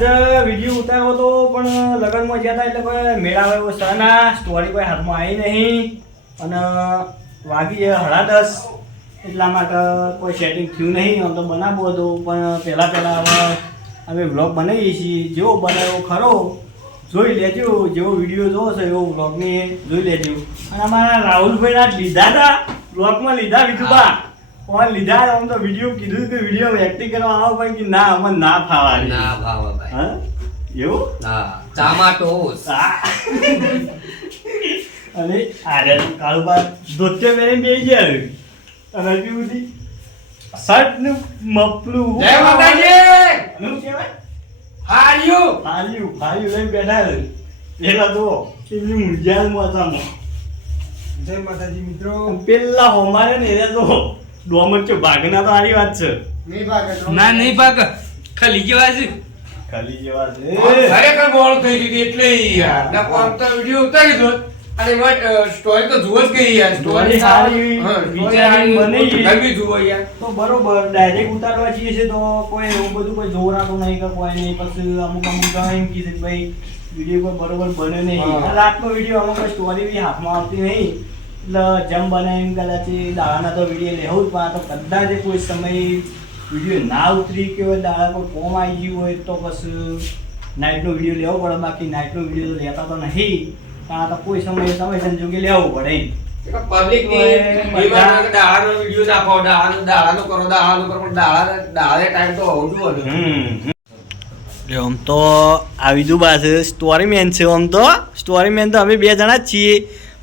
આજે વિડીયો ઉતાર્યો તો પણ લગનમાં ગયા હતા એટલે કોઈ મેળાવે એવો સના સ્ટોરી કોઈ હાથમાં આવી નહીં અને વાગી 10:30 એટલા માટે કોઈ સેટિંગ થયું નહીં. આમ તો બનાવવું હતું પણ પહેલાં હવે અમે વ્લોગ બનાવીએ છીએ. જેવો બનાવ્યો ખરો જોઈ લેજો, જેવો વિડીયો જોવો છો એવો વ્લોગને જોઈ લેજો. અને અમારા રાહુલભાઈ ના લીધા હતા વ્લોગમાં લીધા વિધુબા ફોન લીધા. આમ તો વિડીયો કીધું કે વિડીયો એક્ટિંગ કરવા આવો પણ કે ના અમને ના ફાવા ના ભાવ ભાઈ. હા એવું હા ટમાટોસ. અને આરે કાળુબા ધોતે મેરે બેહી ગયા અને હજી સુધી શર્ટ નું મપલું જય માતાજી. શું કહેવાય હાર્યું ફાર્યું લઈને બેઠા છે. પેલા તો એમની મુંજાલ માથામાં જય માતાજી મિત્રો. પેલા હોમારે ને એને તો ડોમર છે ભાગના તો સારી વાત છે. નહીં ભાગે તો. ના નહીં ભાગ ખાલી કેવા છે ખાલી જેવા છે ખરેખર મોડું થઈ ગયું એટલે યાર ના કોમ તો વિડિયો ઉતારી દો અને મત સ્ટોરી તો જુઓ જ ગઈ યાર. સ્ટોરી સારી વિચારીને બની ગમી જુઓ યાર. તો બરોબર ડાયરેક્ટ ઉતારવા જઈએ છે તો કોઈ એવું બધું કોઈ જોરાતો નહીં કે કોઈ નહીં. પછી અમુક એમ કીધું કે ભાઈ વિડીયો કોઈ બરોબર બને નહીં. હા. રાતનો વિડીયો અમુક સ્ટોરી બી હાથમાં આવતી નહીં એટલે જેમ બને એમ કદાચ દાડાના તો વિડીયો લેવું જ પણ આ તો કદાચ કોઈ સમય વિડીયો ના ઉતરી કે હોય દાડા કોઈ કોમ આવી ગયું હોય તો પછી નાઇટનો વિડીયો લેવો પડે. બાકી નાઇટનો વિડીયો તો લેતા તો નહીં પણ આ તો કોઈ સમય સંજોગે લેવું પડે. પબ્લિક ની ડિમાન્ડ દાડાનો વિડિયો નાખો દાડાનો કરો પણ દાડે ટાઈમ તો હોવું જોઈએ. આમ તો આવી દુ પાસે સ્ટોરી મેન છે. આમ તો સ્ટોરી મેન તો અમે બે જણા જ છીએ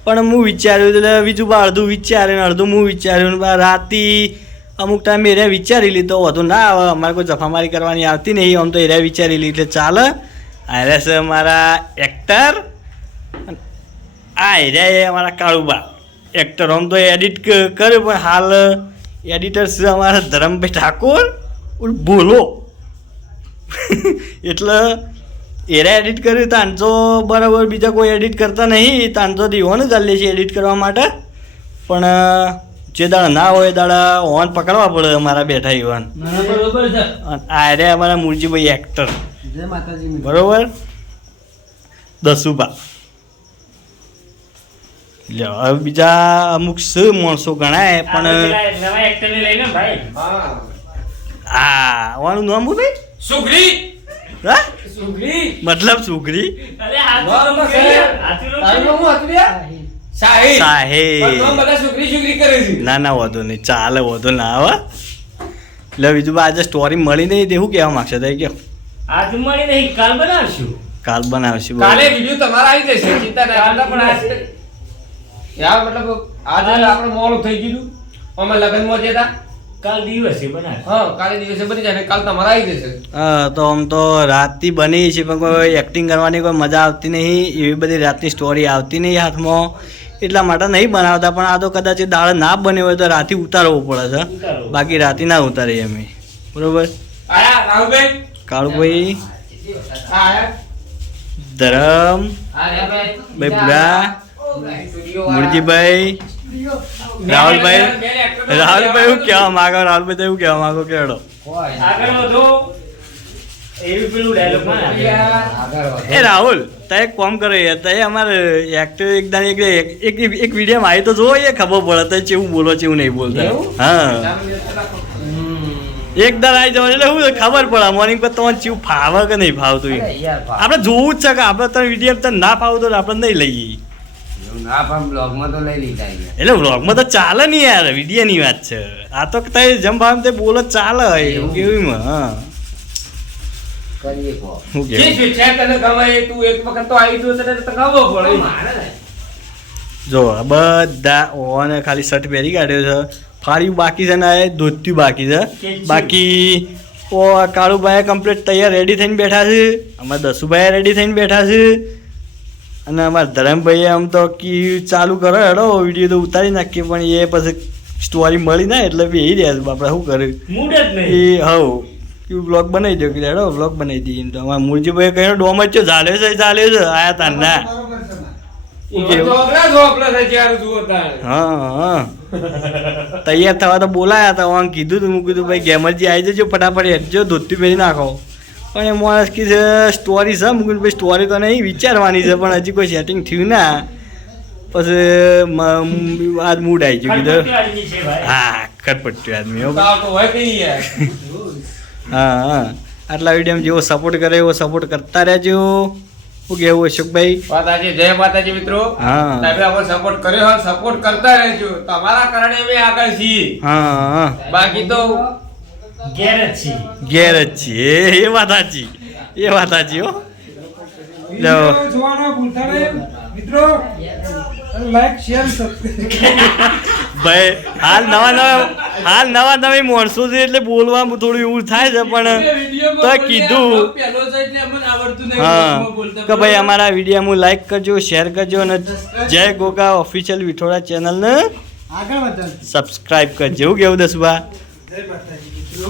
પણ હું વિચાર્યું એટલે બીજું અડધું વિચાર્યું અડધું હું વિચાર્યું. રાતી અમુક ટાઈમે એરિયા વિચારી લીધો વધુ ના આવે અમારે કોઈ જફામારી કરવાની આવતી નહીં. આમ તો એરિયા વિચારી લીધી એટલે ચાલે. આ છે અમારા એક્ટર, આ એરિયા એ અમારા કાળુબા એક્ટર. આમ તો એડિટ કર્યું પણ હાલ એડિટર છે અમારા ધરમભાઈ ઠાકોર બોલો એટલે એરા એડિટ કર્યું તાન તો બરાબર. બીજા કોઈ એડિટ કરતા નહીં તાન તો દીવાનું ચાલીએ છીએ એડિટ કરવા માટે. પણ જે દાડા ના હોય દાડા ઓન પકડવા પડે અમારા બેઠા ઈવન. બરોબર છે. આ રે અમારા મુરજીભાઈ એક્ટર જય માતાજી મિત્રો. બરોબર. દસુબા હવે બીજા અમુક સ માણસો ગણાય પણ નવા એક્ટર ને લઈને ભાઈ હા આ વાનું નામ બોલ ભાઈ સુગરી હા સુગરી મતલબ છોકરી અરે હાથું સાહેબ સાહેબ. પણ નામ બધા સુગરી કરે છે. ના વાંધો નહીં ચાલે વાંધો ના આવે. એટલે બીજું આજે સ્ટોરી મળી નહીં તેવું કહેવા માગશે તો કે આજ મળી નહીં કાલ બનાવશું. કાલ બનાવશું. કાલે વિડિયો તમારા આવી જશે ચિંતા ના કરતા. પણ આજે યાર મતલબ આજે આપણે મોડું થઈ ગયું. અમે લગનમાં જતા કાલ દિવસે બનાવ. હા કાલે દિવસે બની જાય કાલ તમારા આવી જશે. હા તો આમ તો રાતથી બની છે પણ કોઈ એક્ટિંગ કરવાની કોઈ મજા આવતી નહીં. એવી બધી રાતની સ્ટોરી આવતી નહીં હાથમાં એટલા માટે નહીં બનાવતા. પણ આ તો કદાચ દાળ ના બન્યો હોય તો રાતે ઉતારવું પડે છે. બાકી રાતે ના ઉતારીએ અમે. બરોબર. આયા રાહુલભાઈ કાળુભાઈ, આયા ધરમ, આયા ભાઈ બુરા, મુરજીભાઈ, રાહુલભાઈ હું કહેવા માંગો? રાહુલભાઈ તો એવું કહેવા માંગો કેડો આગળ વધો એવી પેલું ડાયલોગ માં એ રાહુલ તારે એક કામ કરો યાર. તારે અમારે એક્ટર એકદમ એક વિડીયોમાં આવી તો જોવો એ ખબર પડે તો ચેવું બોલો ચેવું નહીં બોલતા. હા એકદમ આવી જવાનું એટલે શું ખબર પડે મોર્નિંગ પર તમારે ચેવું ફાવે કે નહીં ફાવતું એ આપણે જોવું જ છે કે આપણે તને વિડીયો તને ના ફાવતો આપણે નહીં લઈએ. ના પણ બ્લોગમાં તો લઈ લીધા એટલે વ્લોગમાં તો ચાલે નહીં યાર વિડીયોની વાત છે. આ તો તારે જેમ ભાવ તે બોલો ચાલે એવું કેવું. હા કરીએ કો શું જે કહેવું? સ્વેચ્છાએ તને ગમે તું એક વખત તો આવી તો તને તો ખબર પડે જો આ બધા ઓને ખાલી શર્ટ પહેરી કાઢ્યો છે. ફાળ્યું બાકી છે ને એ ધોત્યું બાકી છે. બાકી ઓ કાળુભાઈ કમ્પ્લીટ તૈયાર રેડી થઈને બેઠા છે. અમારા દસુભાઈ રેડી થઈને બેઠા છે. અને અમારા ધરમભાઈ આમ તો કી ચાલુ કરો હેડો વિડીયો તો ઉતારી નાખીએ પણ એ પછી સ્ટોરી મળી ના એટલે બી એ રહ્યા છે આપણે શું કર્યું મૂડ જ એ નહીં. હવ કેવું બ્લોગ બનાવી દો કે હેડો બ્લોગ બનાવી દઈએ. તો અમારા મુરજીભાઈ કહ્યું ડોમ જ ચાલ્યો છે આયા તા ના બરોબર છે ને. હા તૈયાર થવા તો બોલાયા હતા. કીધું તું, કીધું ભાઈ ગેમરજી આવી જજો ફટાફટ હેઠજો ધોતી પહેરી નાખો. પણ એ માણસ કે છે સ્ટોરી છે મૂકીને પછી સ્ટોરી તો નહીં વિચારવાની છે પણ હજી કોઈ સેટિંગ થયું ના પછી આજ મૂડ આવી ગયું કીધું ખટપટી વાળીની છે ભાઈ. હા ખટપટ્ટી આદમી હો. તો હોય કે નહીં યાર હા હા આટલા વિડીયો જેવો સપોર્ટ કરે એવો સપોર્ટ કરતા રહેજો શું કેવું અશોકભાઈ? માતાજી જય માતાજી મિત્રો હા. તમે આપણે સપોર્ટ કર્યો હોય સપોર્ટ કરતા રહેજો તમારા કારણે અમે આગળ છીએ હા હા બાકી તો ઘેર જ છે. ઘેર જ છીએ એ વાત સાચી એ વાત સાચી હો. વિડીયો જોવાના ભૂલતા નહીં મિત્રો લાઈક શેર સબસ્ક્રાઇબ ભાઈ હાલ નવા નવી માણસો છે એટલે બોલવામાં થોડું એવું થાય છે પણ તો કીધું હા કે ભાઈ અમારા વિડીયોમાં લાઈક કરજો શેર કરજો અને જય ગોગા ઓફિશિયલ વિઠોડા ચેનલને આગળ વધો. સબસ્ક્રાઇબ કરજો એવું કેવું દસબા? જય માતાજી મિત્રો.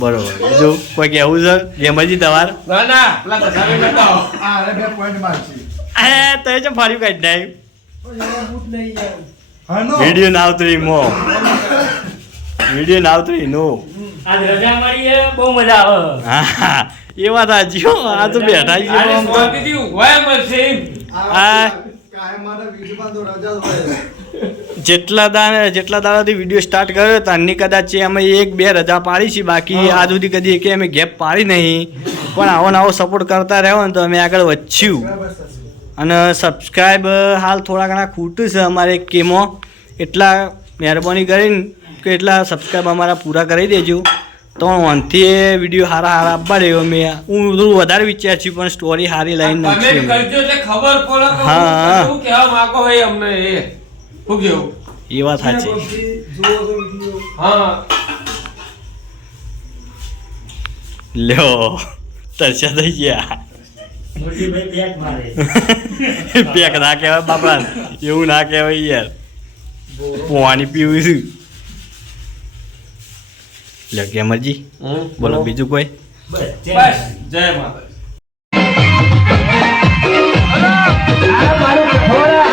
બરોબર બીજું કોઈ કેવું છે ગેમજી તમાર? ના ના પેલા બધાને બતાવો આ હવે 2 પોઈન્ટ મારશે. તો એ ફાડ્યું કાઢી નાખ્યું. એવા બૂટ નહીં યાર. હાનો વિડીયો ના આવતું મો વિડીયો ના આવતું નો. આજ રજા મળી બહુ મજા આવે. હા એ વાત સાચી હો. આ તો બેઠા છીએ આજે આમ તો. શાંતિથી ઊંઘવાય મળશે એમ. આ કાયમ માટે વિડીયોમાં તો રજા જ હોય. જેટલા દાડાથી વિડીયો સ્ટાર્ટ કર્યો ત્યાંની કદાચ અમે 1-2 રજા પાડી છે બાકી આજ સુધી કદી એકે અમે ગેપ પાડી નહીં પણ આવો નવો સપોર્ટ કરતા રહ્યો ને તો અમે આગળ વધ્યું બરાબર સાચું. અને સબસ્ક્રાઈબ હાલ થોડા ઘણા ખૂટું છે અમારે કેમો એટલા મહેરબાની કરીને કે એટલા સબસ્ક્રાઈબ અમારા પૂરા કરી દેજો તો આનથી વિડીયો સારા આપવા રહ્યો મેં હું થોડું વધારે વિચાર છું પણ સ્ટોરી સારી લાઈન તમે નથી કરજો એટલે ખબર પડે કે હા. શું કહેવા માંગો હોય અમને એ શું કેવું એ વાત સાચી. જુઓ તો વિડીયો. હા લ્યો તરસ્યા થઈ ગયા. મોટીભાઈ પેક મારે. પેક ના કહેવાય બાપા એવું ના કહેવાય યાર પાણી પીવું છું. લે કેમરજી બોલો બીજું કોઈ? બસ જય બસ માતાજી. જય માતાજી